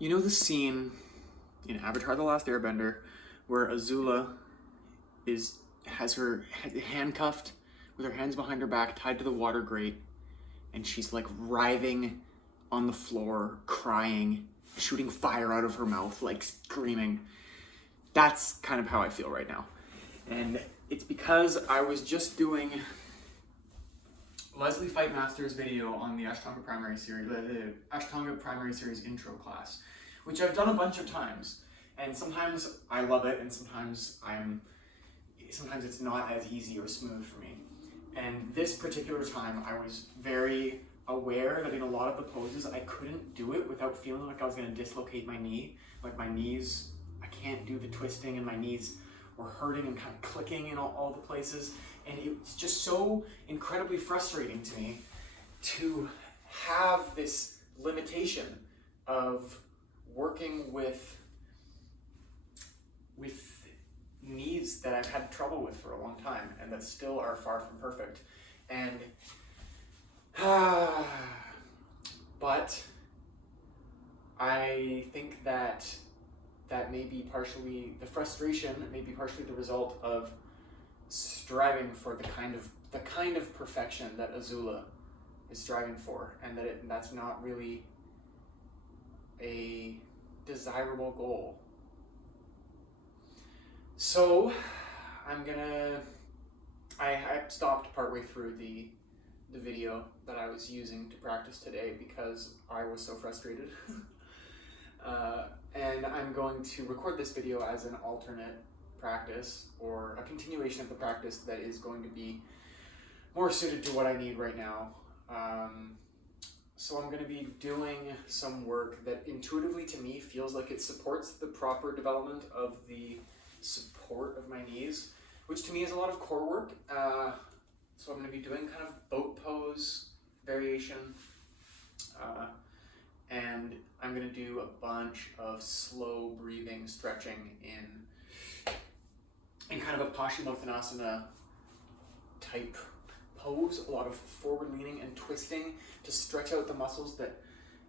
You know the scene in Avatar: The Last Airbender where Azula has her handcuffed with her hands behind her back, tied to the water grate, and she's like writhing on the floor, crying, shooting fire out of her mouth, like screaming. That's kind of how I feel right now. And it's because I was just doing Leslie Fight Master's video on the Ashtanga Primary Series, the Ashtanga Primary Series intro class, which I've done a bunch of times. And sometimes I love it, and sometimes it's not as easy or smooth for me. And this particular time, I was very aware that in a lot of the poses, I couldn't do it without feeling like I was going to dislocate my knee. Like my knees, I can't do the twisting, and my knees were hurting and kind of clicking in all the places. And it's just so incredibly frustrating to me to have this limitation of working with knees that I've had trouble with for a long time and that still are far from perfect. And but I think that may be partially the frustration, may be partially the result of striving for the kind of perfection that Azula is striving for, and that's not really a desirable goal. So I stopped partway through the video that I was using to practice today because I was so frustrated. And I'm going to record this video as an alternate practice, or a continuation of the practice that is going to be more suited to what I need right now. So I'm going to be doing some work that intuitively to me feels like it supports the proper development of the support of my knees, which to me is a lot of core work. So I'm going to be doing kind of boat pose variation, and I'm going to do a bunch of slow breathing stretching in kind of a Paschimottanasana type pose, a lot of forward leaning and twisting to stretch out the muscles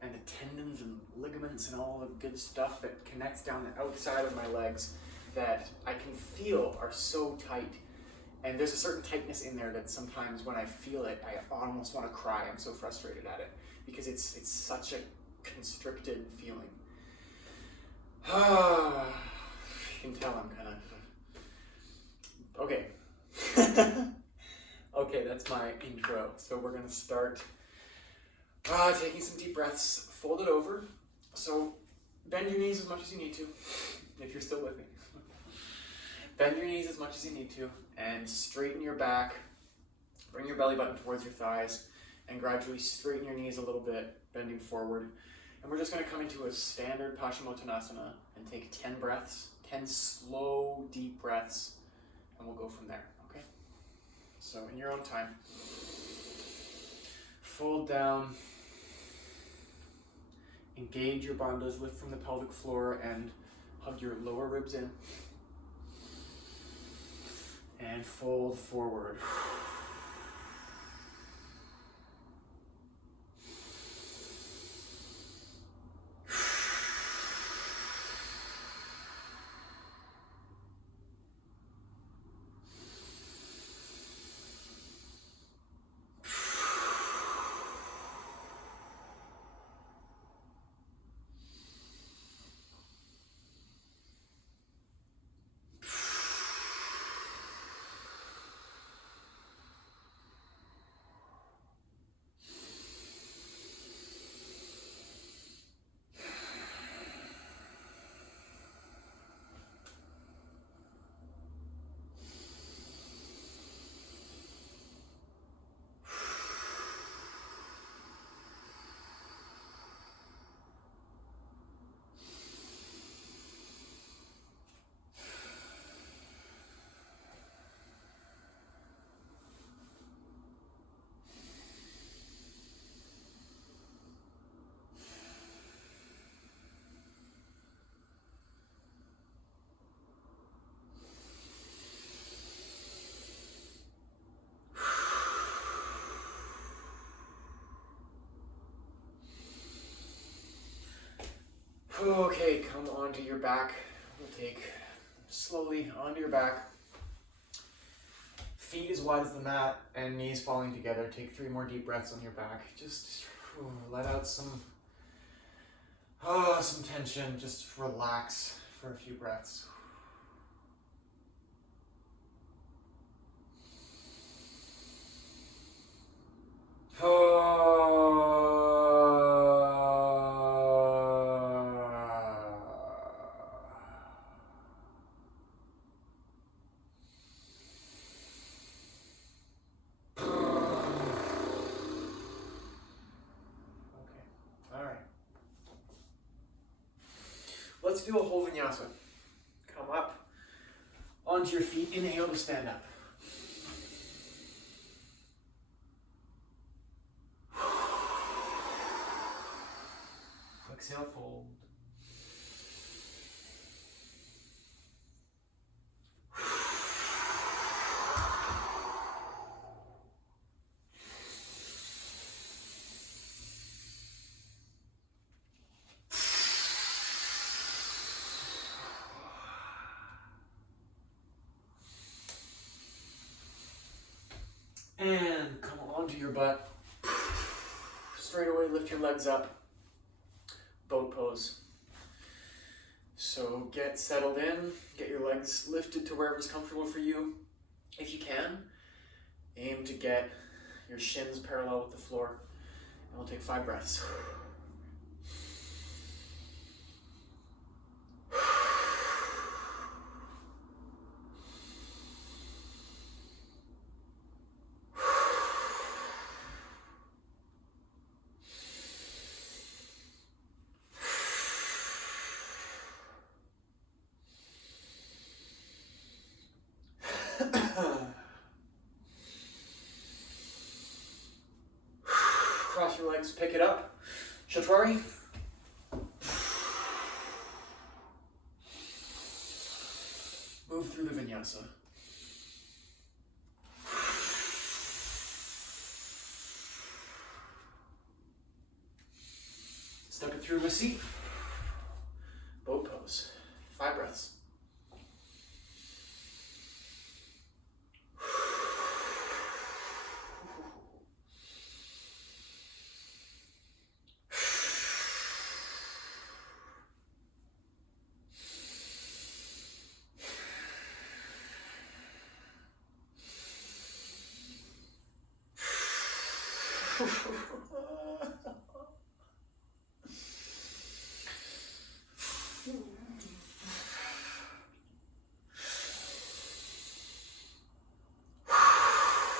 and the tendons and ligaments and all the good stuff that connects down the outside of my legs that I can feel are so tight. And there's a certain tightness in there that sometimes when I feel it, I almost want to cry. I'm so frustrated at it because it's such a constricted feeling. You can tell I'm kind of... Okay. Okay, that's my intro. So we're going to start taking some deep breaths, fold it over. So bend your knees as much as you need to, if you're still with me. Bend your knees as much as you need to, and straighten your back. Bring your belly button towards your thighs, and gradually straighten your knees a little bit, bending forward. And we're just going to come into a standard Paschimottanasana and take 10 breaths, 10 slow, deep breaths, and we'll go from there, okay? So in your own time, fold down, engage your bandhas, lift from the pelvic floor, and hug your lower ribs in. And fold forward. Okay, come onto your back. We'll take slowly onto your back. Feet as wide as the mat and knees falling together. Take 3 more deep breaths on your back. Just let out some tension. Just relax for a few breaths. Let's do a whole vinyasa. Come up onto your feet. Inhale to stand up. Exhale, fold. And come onto your butt. Straight away, lift your legs up. Boat pose. So get settled in, get your legs lifted to wherever's comfortable for you. If you can, aim to get your shins parallel with the floor. And we'll take 5 breaths. Cross your legs, pick it up. Chaturanga. Move through the vinyasa. Step it through the seat. Boat pose. 5 breaths.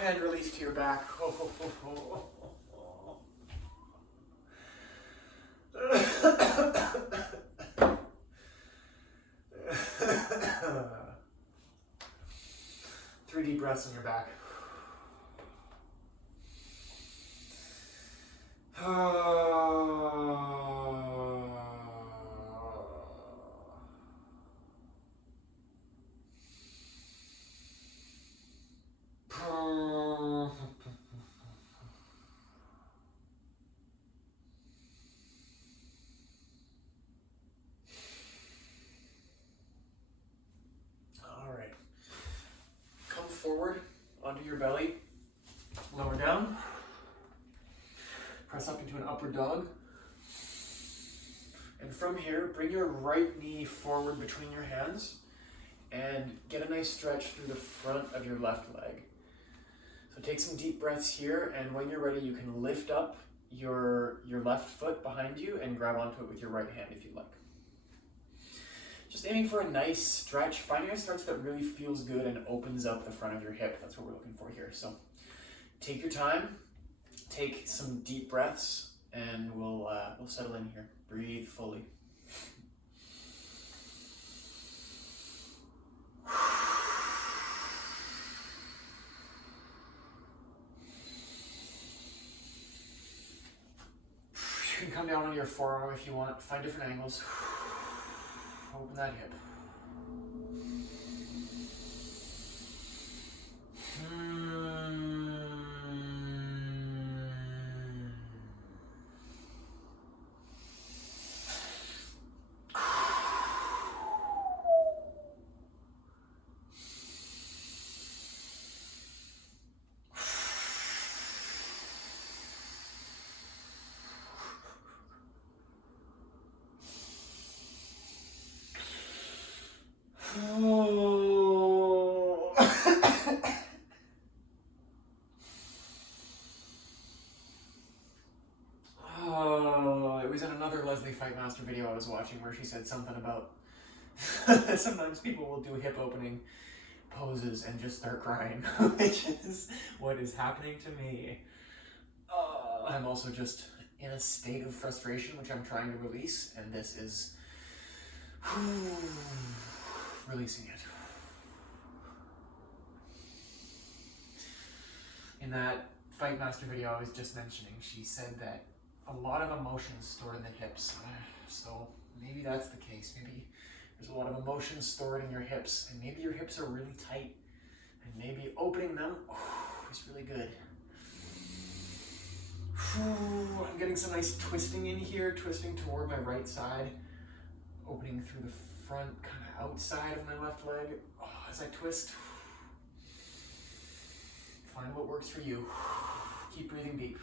And release to your back. 3 deep breaths on your back. Forward onto your belly, lower down, press up into an upward dog, and from here bring your right knee forward between your hands and get a nice stretch through the front of your left leg. So take some deep breaths here, and when you're ready you can lift up your left foot behind you and grab onto it with your right hand if you'd like. Just aiming for a nice stretch, finding a stretch that really feels good and opens up the front of your hip. That's what we're looking for here. So take your time, take some deep breaths, and we'll settle in here. Breathe fully. You can come down on your forearm if you want. Find different angles. Open that hip. Oh, it was in another Leslie Fightmaster video I was watching where she said something about sometimes people will do hip opening poses and just start crying, which is what is happening to me. I'm also just in a state of frustration, which I'm trying to release, and this is releasing it. In that Fightmaster video I was just mentioning, she said that a lot of emotions stored in the hips. So maybe that's the case. Maybe there's a lot of emotions stored in your hips, and maybe your hips are really tight, and maybe opening them is really good. I'm getting some nice twisting in here, twisting toward my right side, opening through the front, kind of outside of my left leg. As I twist, find what works for you. Keep breathing deep.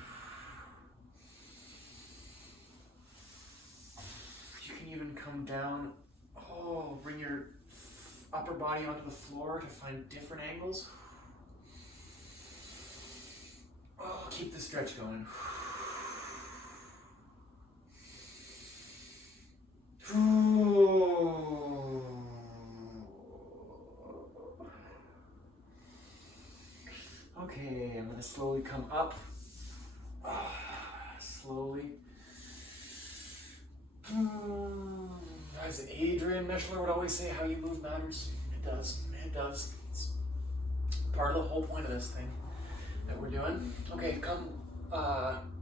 You can even come down. Bring your upper body onto the floor to find different angles. Keep the stretch going. Okay, I'm going to slowly come up. Slowly. As Adrian Mishler would always say, how you move matters. It does. It does. It's part of the whole point of this thing that we're doing. Okay, come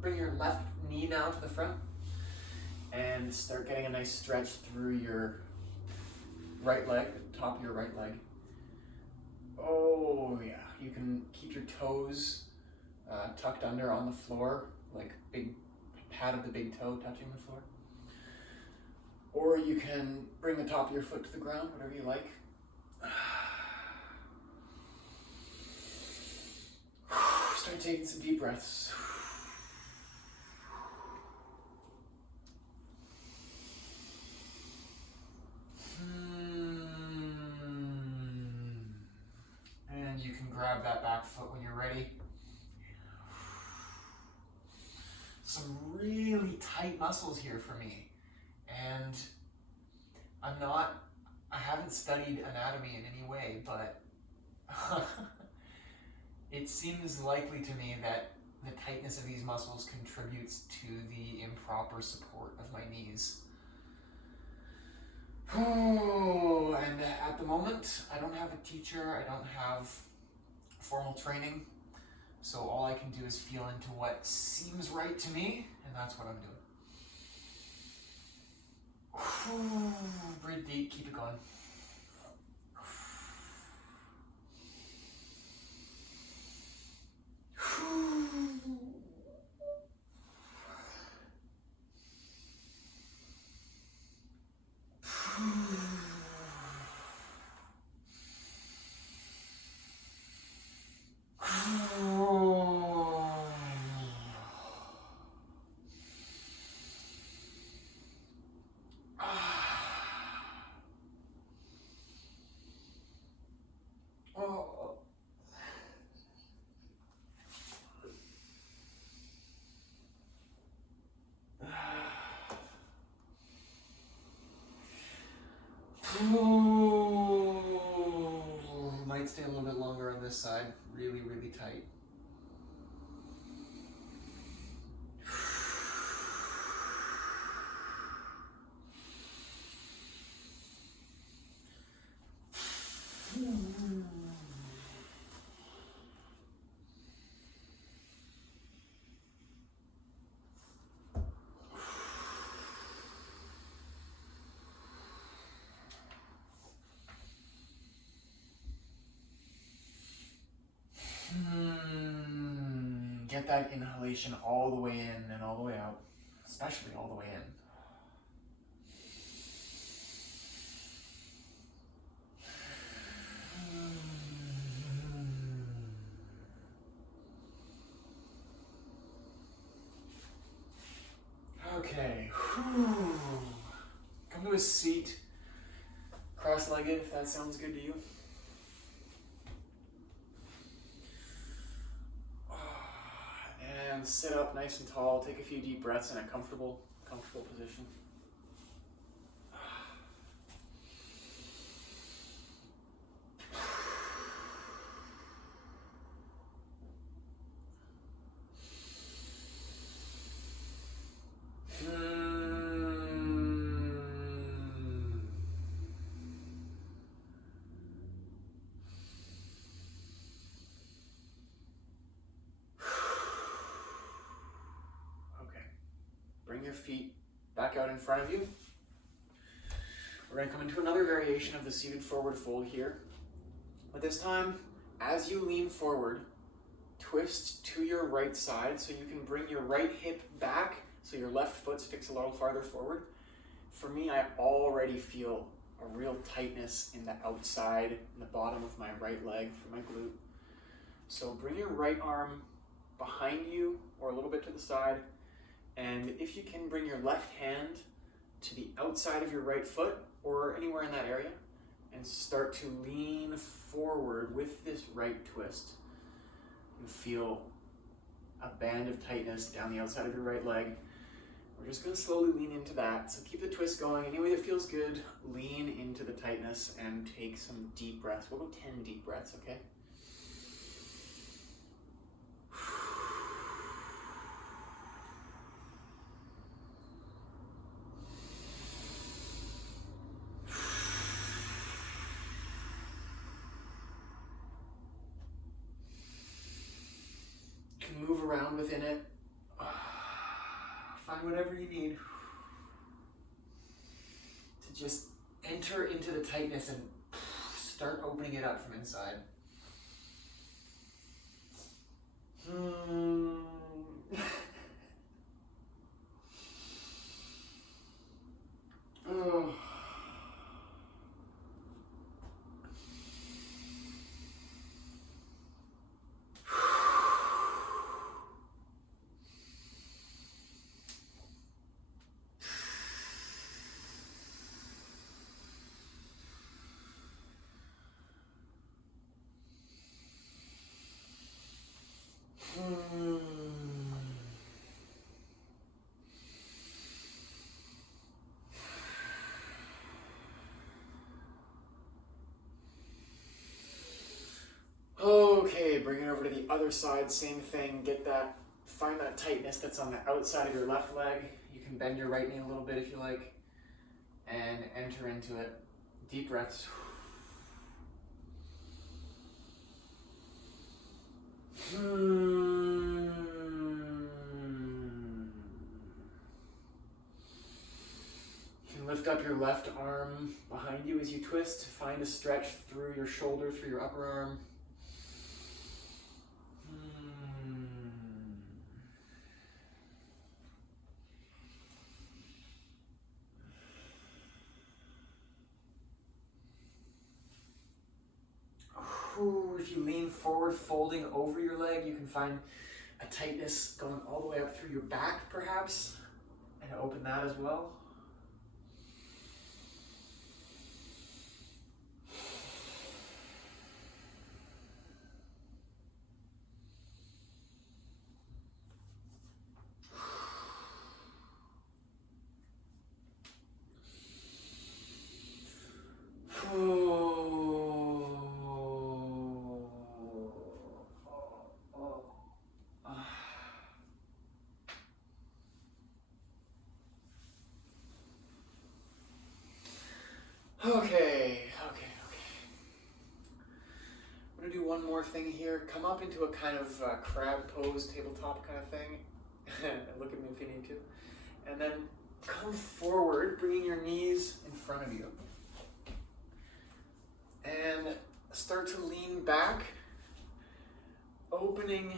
bring your left knee now to the front and start getting a nice stretch through your right leg, the top of your right leg. Oh yeah, you can keep your toes tucked under on the floor, like big pad of the big toe touching the floor. Or you can bring the top of your foot to the ground, whatever you like. Start taking some deep breaths. And you can grab that back foot when you're ready. Some really tight muscles here for me. And I haven't studied anatomy in any way, but it seems likely to me that the tightness of these muscles contributes to the improper support of my knees. And at the moment, I don't have a teacher, I don't have formal training, so all I can do is feel into what seems right to me, and that's what I'm doing. Breathe deep, keep it going. Might stay a little bit longer on this side. Really, really tight. Get that inhalation all the way in and all the way out, especially all the way in. Okay. Come to a seat. Cross cross-legged if that sounds good to you. And sit up nice and tall. Take a few deep breaths in a comfortable position. Bring your feet back out in front of you. We're going to come into another variation of the seated forward fold here. But this time, as you lean forward, twist to your right side so you can bring your right hip back so your left foot sticks a little farther forward. For me, I already feel a real tightness in the outside, in the bottom of my right leg for my glute. So bring your right arm behind you or a little bit to the side. And if you can, bring your left hand to the outside of your right foot or anywhere in that area and start to lean forward with this right twist. You feel a band of tightness down the outside of your right leg. We're just going to slowly lean into that. So keep the twist going. Any way that feels good, lean into the tightness and take some deep breaths. We'll go 10 deep breaths, okay? Move around within it. Find whatever you need to just enter into the tightness and start opening it up from inside. Oh. Okay, bring it over to the other side, same thing, find that tightness that's on the outside of your left leg. You can bend your right knee a little bit if you like, and enter into it. Deep breaths. You can lift up your left arm behind you as you twist. Find a stretch through your shoulder, through your upper arm. If you lean forward, folding over your leg, you can find a tightness going all the way up through your back, perhaps, and open that as well. Okay. I'm gonna do one more thing here. Come up into a kind of crab pose, tabletop kind of thing. Look at me if you need to. And then come forward, bringing your knees in front of you. And start to lean back, opening,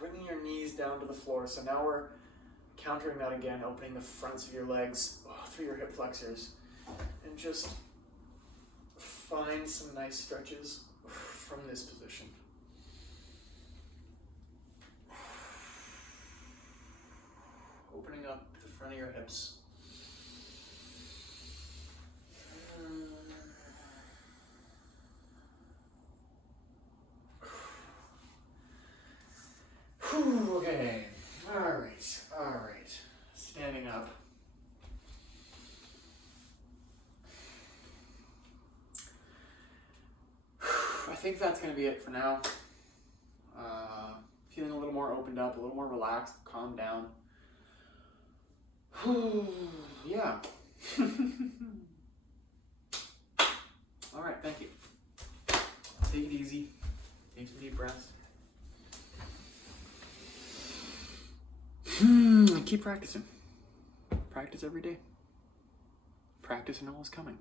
bringing your knees down to the floor. So now we're countering that again, opening the fronts of your legs through your hip flexors. And just find some nice stretches from this position. Opening up the front of your hips. think that's going to be it for now. Feeling a little more opened up, a little more relaxed, calmed down. Yeah. All right, thank you. Take it easy. Take some deep breaths. Keep practicing. Practice every day. Practice and all is coming.